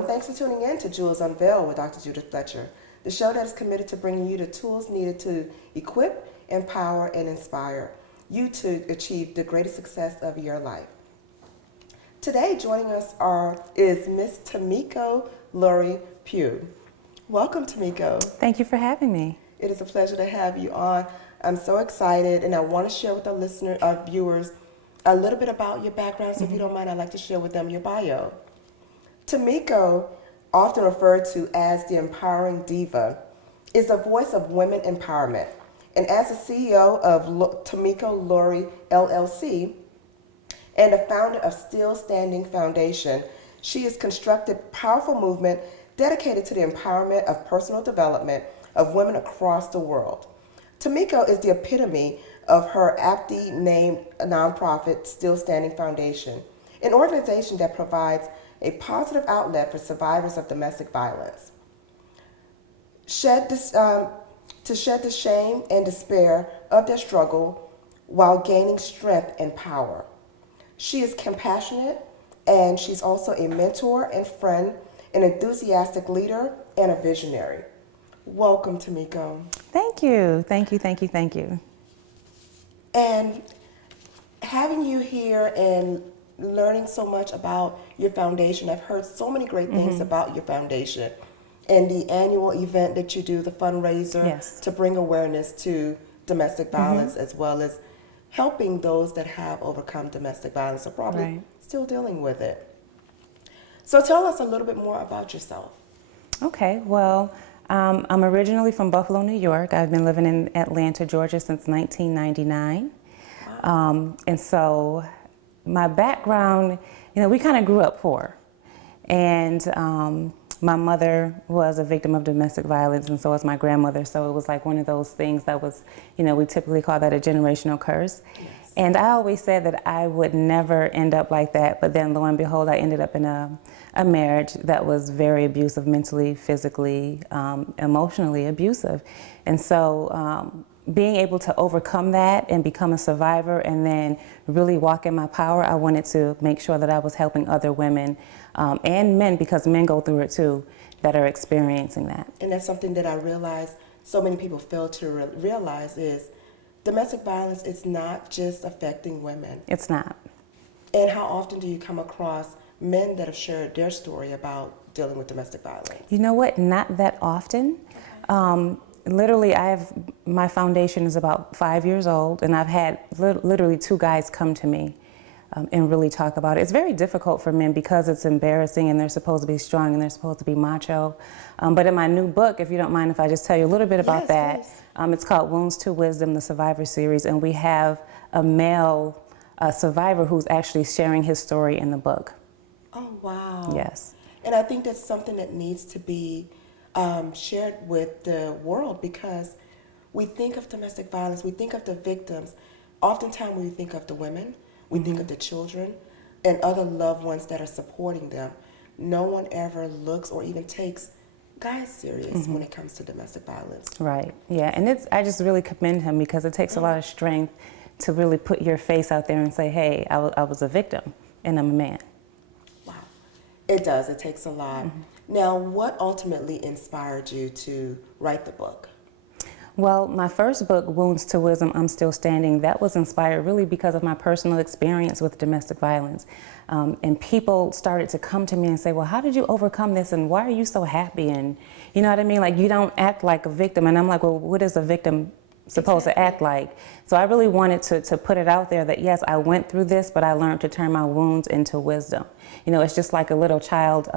and thanks for tuning in to Jewel's Unveiled with Dr. Judith Fletcher, the show that is committed to bringing you the tools needed to equip, empower, and inspire you to achieve the greatest success of your life. Today, joining us is Miss Tamiko Lowry-Pugh. Welcome, Tamiko. Thank you for having me. It is a pleasure to have you on. I'm so excited, and I want to share with our viewers, a little bit about your background. So if you don't mind, I'd like to share with them your bio. Tamiko, often referred to as the empowering diva, is the voice of women empowerment. And as the CEO of Tamiko Lowry LLC and the founder of Still Standing Foundation, she has constructed a powerful movement dedicated to the empowerment of personal development of women across the world. Tamiko is the epitome of her aptly named nonprofit Still Standing Foundation, an organization that provides a positive outlet for survivors of domestic violence. To shed the shame and despair of their struggle while gaining strength and power. She is compassionate, and she's also a mentor and friend, an enthusiastic leader, and a visionary. Welcome, Tamiko. Thank you. Thank you, thank you, thank you. And having you here and learning so much about your foundation, I've heard so many great things about your foundation and the annual event that you do, the fundraiser, to bring awareness to domestic violence, as well as helping those that have overcome domestic violence or probably still dealing with it. So tell us a little bit more about yourself. Okay, well, I'm originally from Buffalo, New York. I've been living in Atlanta, Georgia since 1999. Wow. And so my background, we kind of grew up poor. And my mother was a victim of domestic violence, and so was my grandmother. So it was like one of those things that was, we typically call that a generational curse. Yes. And I always said that I would never end up like that, but then lo and behold, I ended up in a marriage that was very abusive, mentally, physically, emotionally abusive. And so being able to overcome that and become a survivor and then really walk in my power, I wanted to make sure that I was helping other women and men, because men go through it too, that are experiencing that. And that's something that I realized so many people fail to realize is domestic violence is not just affecting women. It's not. And how often do you come across men that have shared their story about dealing with domestic violence? You know what? Not that often. Literally, my foundation is about 5 years old, and I've had literally 2 guys come to me and really talk about it. It's very difficult for men because it's embarrassing, and they're supposed to be strong and they're supposed to be macho. But in my new book, if you don't mind if I just tell you a little bit about that, it's called Wounds to Wisdom, the Survivor Series, and we have a male survivor who's actually sharing his story in the book. Oh, wow. Yes. And I think that's something that needs to be shared with the world, because we think of domestic violence, we think of the victims. Oftentimes we think of the women, we think of the children and other loved ones that are supporting them. No one ever looks or even takes guys serious when it comes to domestic violence. Right, yeah, and I just really commend him, because it takes a lot of strength to really put your face out there and say, hey, I was a victim and I'm a man. Wow, it does, it takes a lot. Now, what ultimately inspired you to write the book? Well, my first book, Wounds to Wisdom, I'm Still Standing, that was inspired really because of my personal experience with domestic violence. And people started to come to me and say, well, how did you overcome this, and why are you so happy? And you know what I mean? Like, you don't act like a victim. And I'm like, well, what is a victim supposed to act like? So I really wanted to put it out there that, yes, I went through this, but I learned to turn my wounds into wisdom. It's just like a little child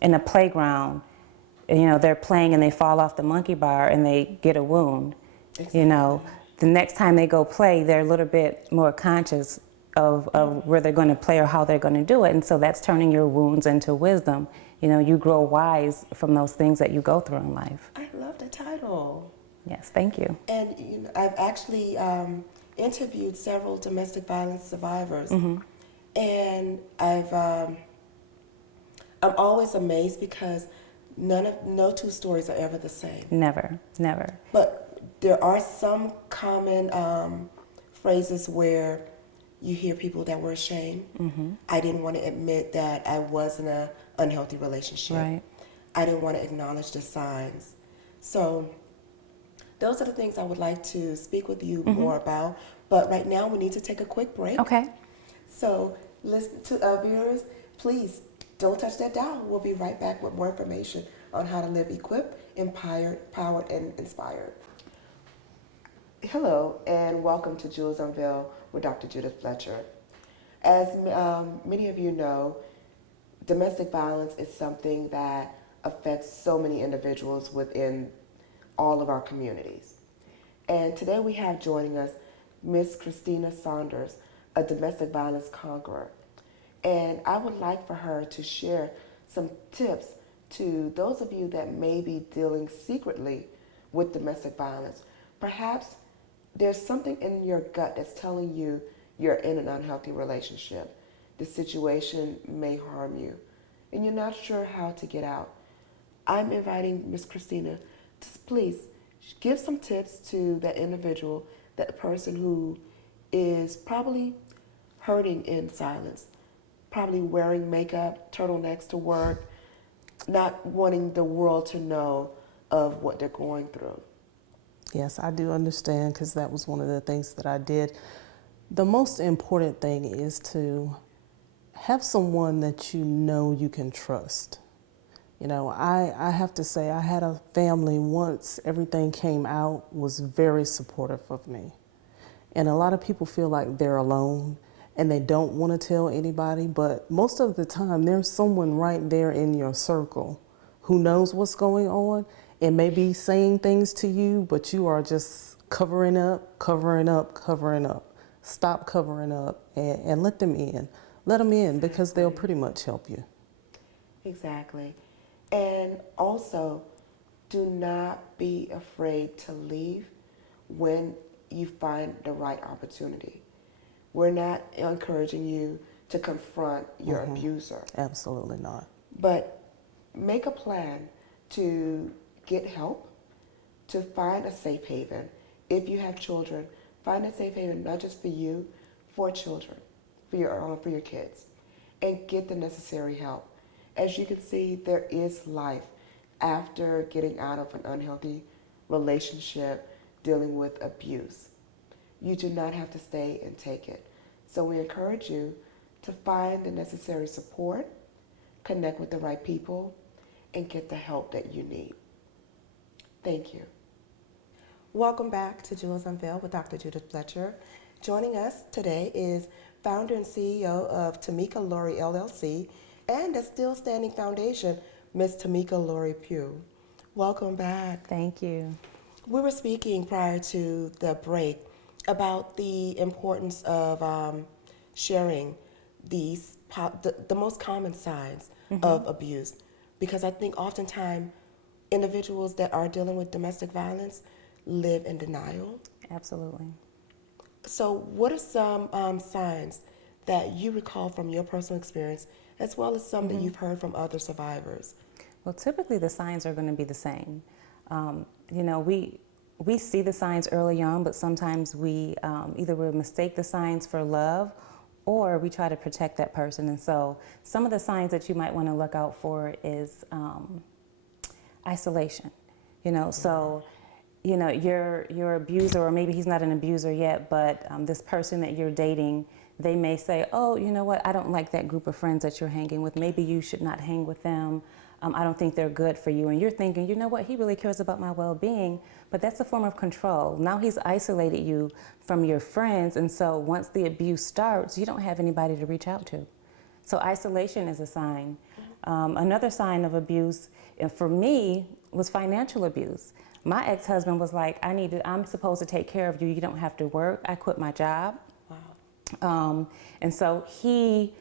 in a playground. They're playing and they fall off the monkey bar and they get a wound. Exactly. The next time they go play, they're a little bit more conscious of where they're going to play or how they're going to do it. And so that's turning your wounds into wisdom. You grow wise from those things that you go through in life. I love the title. Yes, thank you. And I've actually interviewed several domestic violence survivors. And I'm always amazed because no 2 stories are ever the same. Never, never. But there are some common phrases where you hear people that were ashamed. I didn't want to admit that I wasn't a unhealthy relationship. Right. I didn't want to acknowledge the signs. So those are the things I would like to speak with you more about. But right now we need to take a quick break. Okay. So listen to viewers, please don't touch that dial. We'll be right back with more information on how to live equipped, empowered, and inspired. Hello, and welcome to Jules Unveiled with Dr. Judith Fletcher. As many of you know, domestic violence is something that affects so many individuals within all of our communities. And today we have joining us Miss Christina Saunders, a domestic violence conqueror. And I would like for her to share some tips to those of you that may be dealing secretly with domestic violence. Perhaps there's something in your gut that's telling you you're in an unhealthy relationship. The situation may harm you, and you're not sure how to get out. I'm inviting Miss Christina to please give some tips to that individual, that person who is probably hurting in silence, probably wearing makeup, turtlenecks to work, not wanting the world to know of what they're going through. Yes, I do understand, because that was one of the things that I did. The most important thing is to have someone that you know you can trust. You know, I have to say, I had a family once everything came out, was very supportive of me. And a lot of people feel like they're alone and they don't want to tell anybody, but most of the time there's someone right there in your circle who knows what's going on and may be saying things to you, but you are just covering up, covering up, covering up. Stop covering up and let them in. Let them in, because they'll pretty much help you. Exactly. And also, do not be afraid to leave when you find the right opportunity. We're not encouraging you to confront your abuser. Absolutely not. But make a plan to get help, to find a safe haven. If you have children, find a safe haven, not just for you, for children, for your kids, and get the necessary help. As you can see, there is life after getting out of an unhealthy relationship, dealing with abuse. You do not have to stay and take it. So we encourage you to find the necessary support, connect with the right people, and get the help that you need. Thank you. Welcome back to Jules Unveiled with Dr. Judith Fletcher. Joining us today is founder and CEO of Tamiko Lowry LLC and a still standing foundation, Miss Tamiko Lowry-Pugh. Welcome back. Thank you. We were speaking prior to the break about the importance of sharing the most common signs of abuse, because I think oftentimes individuals that are dealing with domestic violence live in denial. Absolutely. So what are some signs that you recall from your personal experience, as well as some that you've heard from other survivors? Well, typically the signs are going to be the same. You know, we see the signs early on, but sometimes we either we mistake the signs for love, or we try to protect that person. And so some of the signs that you might want to look out for is isolation. You know, so you know, your abuser, or maybe he's not an abuser yet, but this person that you're dating, they may say, oh, you know what, I don't like that group of friends that you're hanging with. Maybe you should not hang with them. I don't think they're good for you. And you're thinking, you know what, he really cares about my well-being, but that's a form of control. Now he's isolated you from your friends, and so once the abuse starts, you don't have anybody to reach out to. So isolation is a sign. Another sign of abuse, and for me, was financial abuse. My ex-husband was like, I'm supposed to take care of you. You don't have to work. I quit my job. Wow. And so he,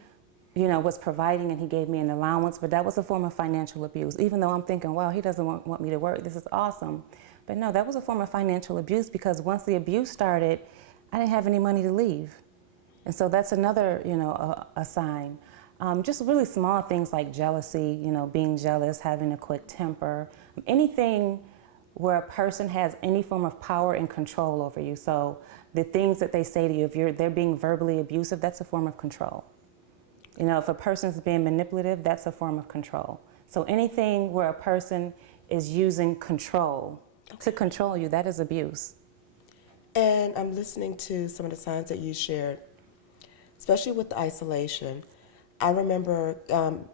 you know, was providing, and he gave me an allowance, but that was a form of financial abuse. Even though I'm thinking, wow, he doesn't want me to work. This is awesome. But no, that was a form of financial abuse, because once the abuse started, I didn't have any money to leave. And so that's another, you know, a sign. Just really small things like jealousy, you know, being jealous, having a quick temper, anything where a person has any form of power and control over you. So the things that they say to you, if they're being verbally abusive, that's a form of control. You know, if a person's being manipulative, that's a form of control. So anything where a person is using control to control you, that is abuse. And I'm listening to some of the signs that you shared, especially with the isolation. I remember,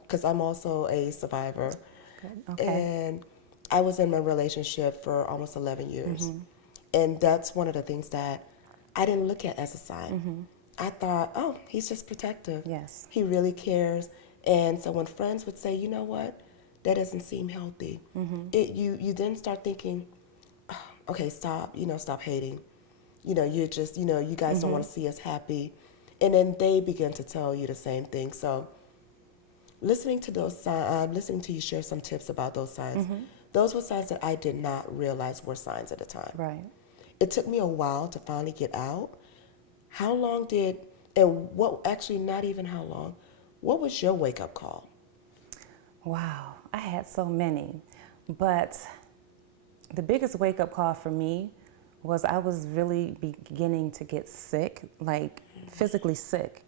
because I'm also a survivor, Okay. and I was in my relationship for almost 11 years. And that's one of the things that I didn't look at as a sign. I thought, oh, he's just protective. Yes. He really cares. And so when friends would say, you know what, that doesn't seem healthy, you then start thinking, oh, okay, stop, stop hating. You're just, you guys don't want to see us happy. And then they begin to tell you the same thing. So listening to those signs, listening to you share some tips about those signs, those were signs that I did not realize were signs at the time. Right. It took me a while to finally get out. How long did, and what, actually not even how long, what was your wake-up call? Wow, I had so many. But the biggest wake-up call for me was I was really beginning to get sick, like physically sick.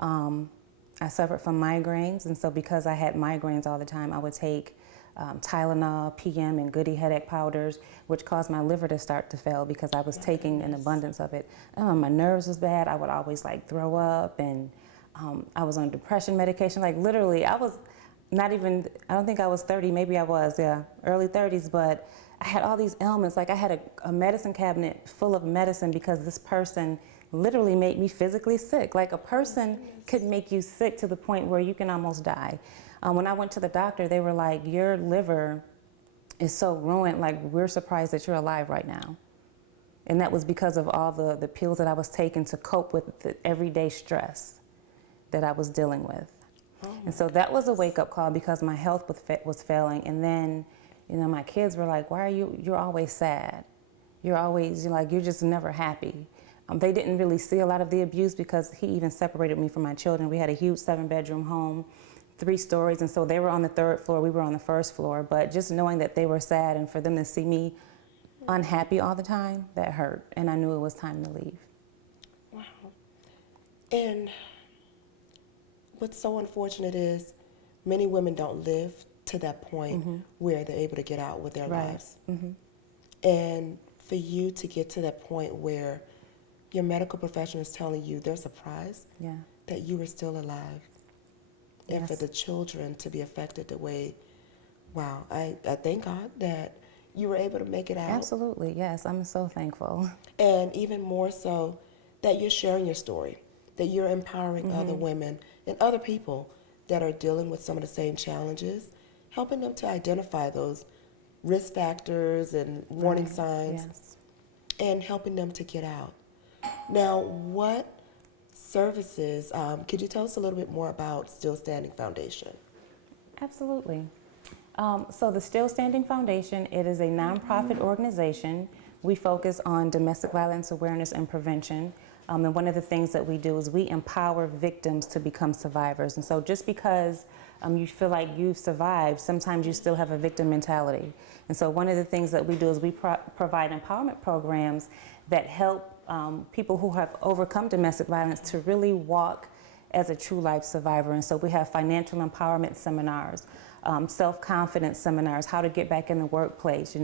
I suffered from migraines, and so because I had migraines all the time, I would take Tylenol, PM, and Goody headache powders, which caused my liver to start to fail because I was taking an abundance of it. My nerves was bad. I would always throw up, and I was on depression medication. Like literally, I was not even, I don't think I was 30, maybe I was, early 30s, but I had all these ailments. Like I had a medicine cabinet full of medicine because this person literally made me physically sick. Like a person could make you sick to the point where you can almost die. When I went to the doctor, they were like, your liver is so ruined, like we're surprised that you're alive right now. And that was because of all the pills that I was taking to cope with the everyday stress that I was dealing with. And so that was a wake-up call because my health was failing. And then, my kids were like, why are you're always sad? You're always, you're just never happy. They didn't really see a lot of the abuse because he even separated me from my children. We had a huge 7-bedroom home, 3 stories, and so they were on the 3rd floor, we were on the 1st floor. But just knowing that they were sad and for them to see me unhappy all the time, that hurt. And I knew it was time to leave. Wow. And what's so unfortunate is many women don't live to that point where they're able to get out with their lives. And for you to get to that point where your medical professional is telling you they're surprised that you were still alive. And for the children to be affected the way, wow, I thank God that you were able to make it out. Absolutely, yes, I'm so thankful. And even more so that you're sharing your story, that you're empowering other women and other people that are dealing with some of the same challenges, helping them to identify those risk factors and warning signs, and helping them to get out. Now, what services, could you tell us a little bit more about Still Standing Foundation? Absolutely. So the Still Standing Foundation, it is a nonprofit organization. We focus on domestic violence awareness and prevention. And one of the things that we do is we empower victims to become survivors. And so just because you feel like you've survived, sometimes you still have a victim mentality. And so one of the things that we do is we provide empowerment programs that help people who have overcome domestic violence to really walk as a true life survivor. And so we have financial empowerment seminars, self-confidence seminars, how to get back in the workplace,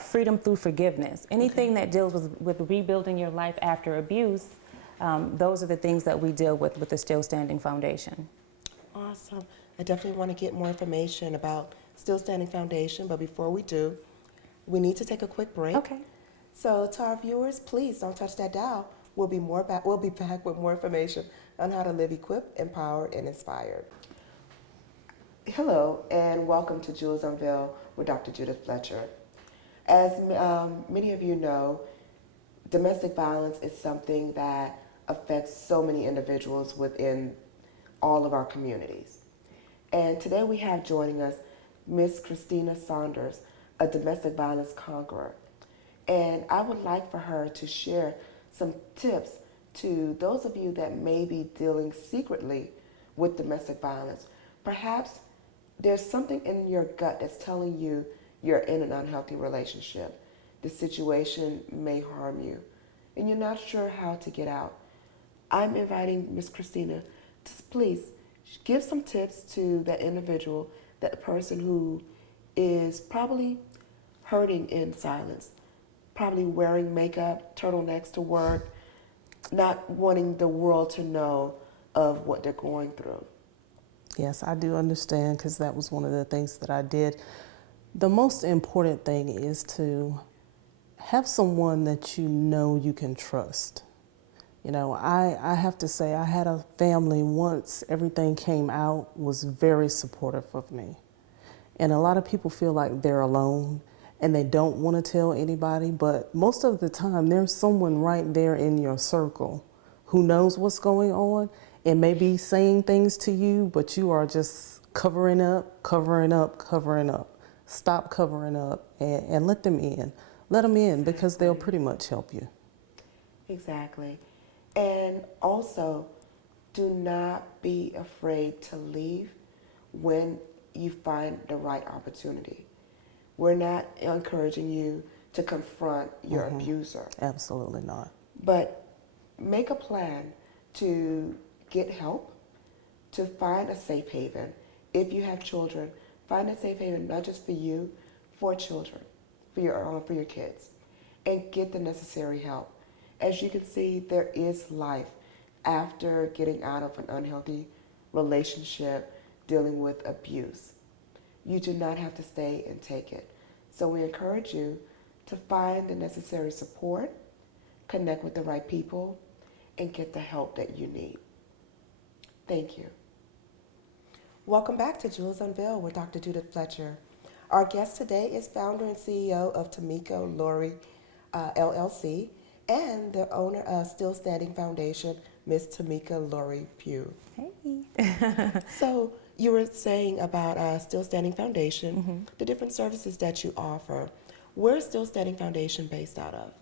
freedom through forgiveness. Anything that deals with rebuilding your life after abuse, those are the things that we deal with the Still Standing Foundation. Awesome. I definitely want to get more information about Still Standing Foundation, but before we do, we need to take a quick break. Okay. So to our viewers, please don't touch that dial. We'll be back with more information on how to live equipped, empowered, and inspired. Hello, and welcome to Jules Unveiled with Dr. Judith Fletcher. As many of you know, domestic violence is something that affects so many individuals within all of our communities. And today we have joining us Miss Christina Saunders, a domestic violence conqueror. And I would like for her to share some tips to those of you that may be dealing secretly with domestic violence. Perhaps there's something in your gut that's telling you you're in an unhealthy relationship. The situation may harm you, and you're not sure how to get out. I'm inviting Miss Christina to please give some tips to that individual, that person who is probably hurting in silence, probably wearing makeup, turtlenecks to work, not wanting the world to know of what they're going through. Yes, I do understand, because that was one of the things that I did. The most important thing is to have someone that you know you can trust. You know, I have to say, I had a family once everything came out, was very supportive of me. And a lot of people feel like they're alone and they don't want to tell anybody, but most of the time there's someone right there in your circle who knows what's going on and may be saying things to you, but you are just covering up, covering up, covering up. Stop covering up and let them in. Let them in, because they'll pretty much help you. Exactly. And also, do not be afraid to leave when you find the right opportunity. We're not encouraging you to confront your abuser. Absolutely not. But make a plan to get help, to find a safe haven. If you have children, find a safe haven, not just for you, for children, for your kids, and get the necessary help. As you can see, there is life after getting out of an unhealthy relationship, dealing with abuse. You do not have to stay and take it. So we encourage you to find the necessary support, connect with the right people, and get the help that you need. Thank you. Welcome back to Jewels Unveiled with Dr. Judith Fletcher. Our guest today is founder and CEO of Tamiko Lowry LLC and the owner of Still Standing Foundation, Miss Tamiko Lowry-Pugh. Hey. So you were saying about Still Standing Foundation, the different services that you offer. Where's Still Standing Foundation based out of?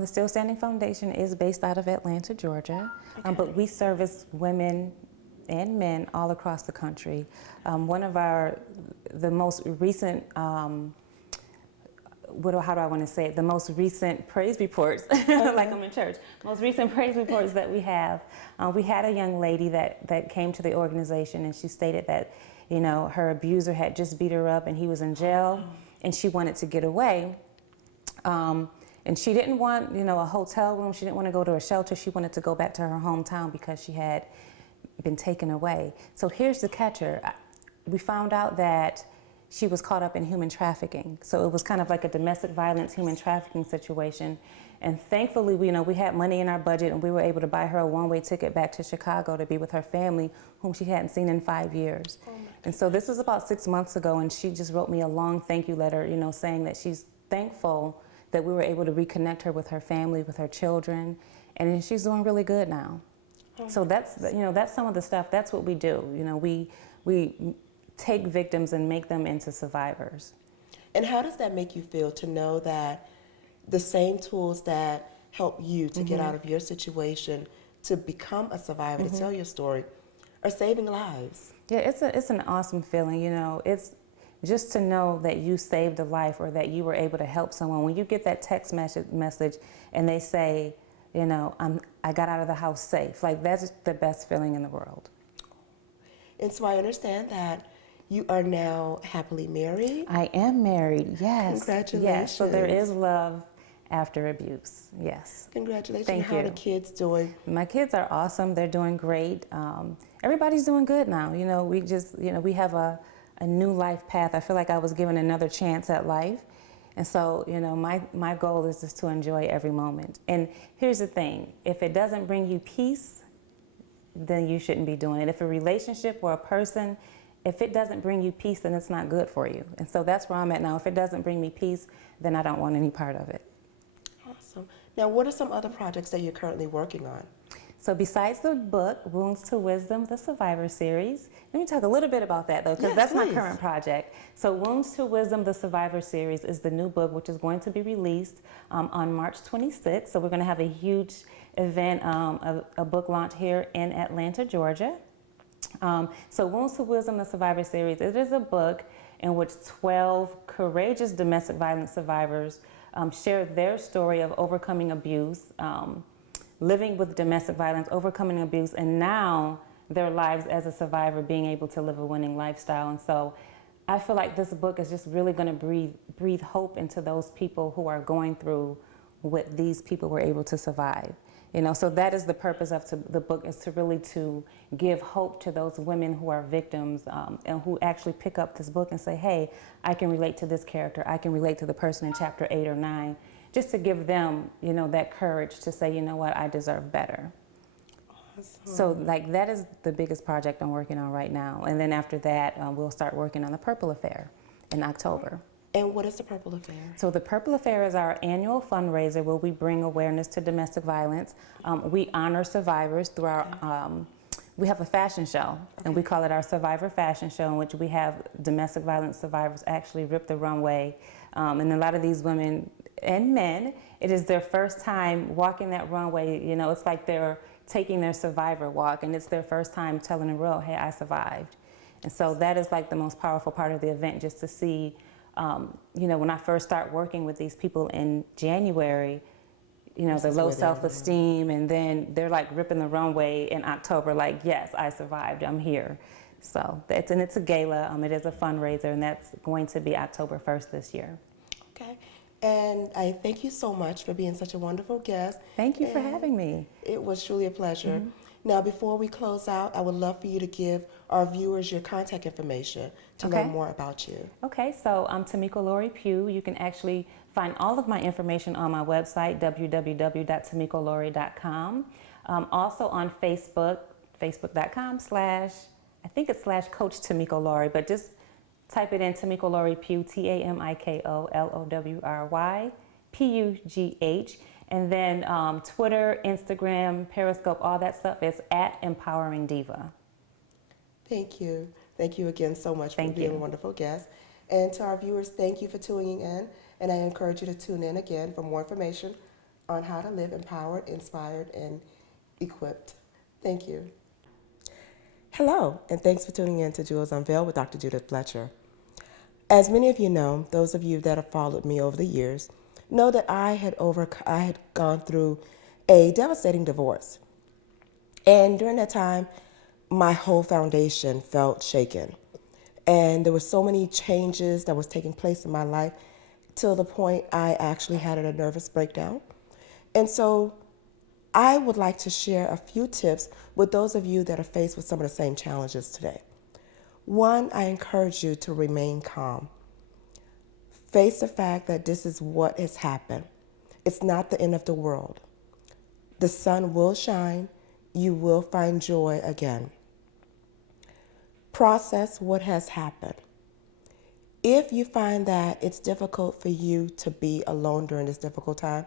The Still Standing Foundation is based out of Atlanta, Georgia, but we service women and men all across the country. One of the most recent, how do I want to say it? The most recent praise reports, like I'm in church, most recent praise reports that we have, we had a young lady that came to the organization, and she stated that, you know, her abuser had just beat her up and he was in jail, and she wanted to get away. And she didn't want, you know, a hotel room. She didn't want to go to a shelter. She wanted to go back to her hometown because she had been taken away. So here's the catcher. We found out that she was caught up in human trafficking. So it was kind of like a domestic violence, human trafficking situation. And thankfully, we had money in our budget, and we were able to buy her a one-way ticket back to Chicago to be with her family, whom she hadn't seen in 5 years. And so this was about 6 months ago, and she just wrote me a long thank you letter, you know, saying that she's thankful that we were able to reconnect her with her family, with her children, and she's doing really good now. So that's some of the stuff. That's what we do. You know, we take victims and make them into survivors. And how does that make you feel to know that the same tools that help you to get out of your situation, to become a survivor, to tell your story, are saving lives? Yeah, it's an awesome feeling. You know, it's just to know that you saved a life or that you were able to help someone. When you get that text message and they say, you know, I got out of the house safe, like that's the best feeling in the world. And so I understand that you are now happily married. I am married, yes. Congratulations. Yes, so there is love after abuse, yes. Congratulations. Thank How you. are the kids doing? My kids are awesome. They're doing great. Everybody's doing good now. You know, we have a new life path. I feel like I was given another chance at life. And so, you know, my goal is just to enjoy every moment. And here's the thing, if it doesn't bring you peace, then you shouldn't be doing it. If a relationship or a person, if it doesn't bring you peace, then it's not good for you. And so that's where I'm at now. If it doesn't bring me peace, then I don't want any part of it. Awesome. Now, what are some other projects that you're currently working on? So besides the book, Wounds to Wisdom, the Survivor Series, let me talk a little bit about that, though, because that's my current project. So Wounds to Wisdom, the Survivor Series is the new book, which is going to be released on March 26th. So we're going to have a huge event, a book launch here in Atlanta, Georgia. So Wounds to Wisdom, the Survivor Series, it is a book in which 12 courageous domestic violence survivors share their story of overcoming abuse, living with domestic violence, overcoming abuse, and now their lives as a survivor, being able to live a winning lifestyle. And so I feel like this book is just really going to breathe hope into those people who are going through what these people were able to survive. You know, so that is the purpose of the book, is to really to give hope to those women who are victims, and who actually pick up this book and say, hey, I can relate to this character. I can relate to the person in chapter 8 or 9, just to give them, you know, that courage to say, you know what, I deserve better. Awesome. So like that is the biggest project I'm working on right now. And then after that, we'll start working on the Purple Affair in October. And what is the Purple Affair? So the Purple Affair is our annual fundraiser where we bring awareness to domestic violence. We honor survivors through our, we have a fashion show, and we call it our Survivor Fashion Show, in which we have domestic violence survivors actually rip the runway. And a lot of these women and men, it is their first time walking that runway. You know, it's like they're taking their survivor walk, and it's their first time telling the world, hey, I survived. And so that is like the most powerful part of the event, just to see, you know, when I first start working with these people in January, you know, the low self-esteem, and then they're like ripping the runway in October, like, yes, I survived, I'm here. So it's a gala, it is a fundraiser, and that's going to be October 1st this year. Okay. And I thank you so much for being such a wonderful guest. Thank you for having me. It was truly a pleasure. Now, before we close out, I would love for you to give our viewers your contact information to learn more about you. Okay, so I'm Tamiko Lowry-Pugh. You can actually find all of my information on my website, www.tamikolowry.com. Also on Facebook, facebook.com/ I think it's /Coach Tamiko Lowry, but just type it in Tamiko Lowry-Pugh, TamikoLowry-Pugh. And then Twitter, Instagram, Periscope, all that stuff is @Empowering Diva. Thank you. Thank you again so much for being a wonderful guest. And to our viewers, thank you for tuning in. And I encourage you to tune in again for more information on how to live empowered, inspired, and equipped. Thank you. Hello, and thanks for tuning in to Jewels Unveiled with Dr. Judith Fletcher. As many of you know, those of you that have followed me over the years, know that I had gone through a devastating divorce. And during that time, my whole foundation felt shaken. And there were so many changes that was taking place in my life till the point I actually had a nervous breakdown. And so I would like to share a few tips with those of you that are faced with some of the same challenges today. One, I encourage you to remain calm. Face the fact that this is what has happened. It's not the end of the world. The sun will shine. You will find joy again. Process what has happened. If you find that it's difficult for you to be alone during this difficult time,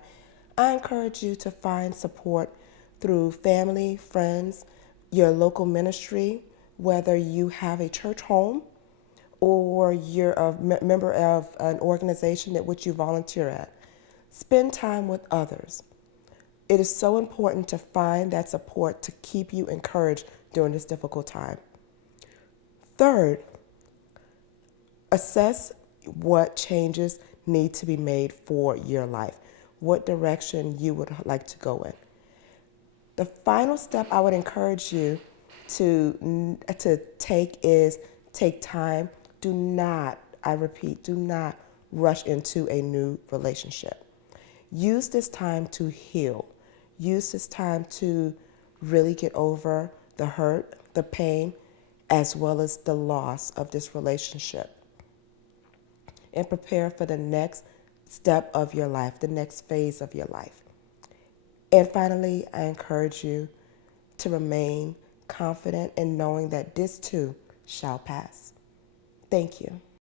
I encourage you to find support through family, friends, your local ministry, whether you have a church home or you're a member of an organization at which you volunteer at. Spend time with others. It is so important to find that support to keep you encouraged during this difficult time. Third, assess what changes need to be made for your life, what direction you would like to go in. The final step I would encourage you to take is take time. Do not, I repeat, do not rush into a new relationship. Use this time to heal. Use this time to really get over the hurt, the pain, as well as the loss of this relationship. And prepare for the next step of your life, the next phase of your life. And finally, I encourage you to remain confident in knowing that this too shall pass. Thank you.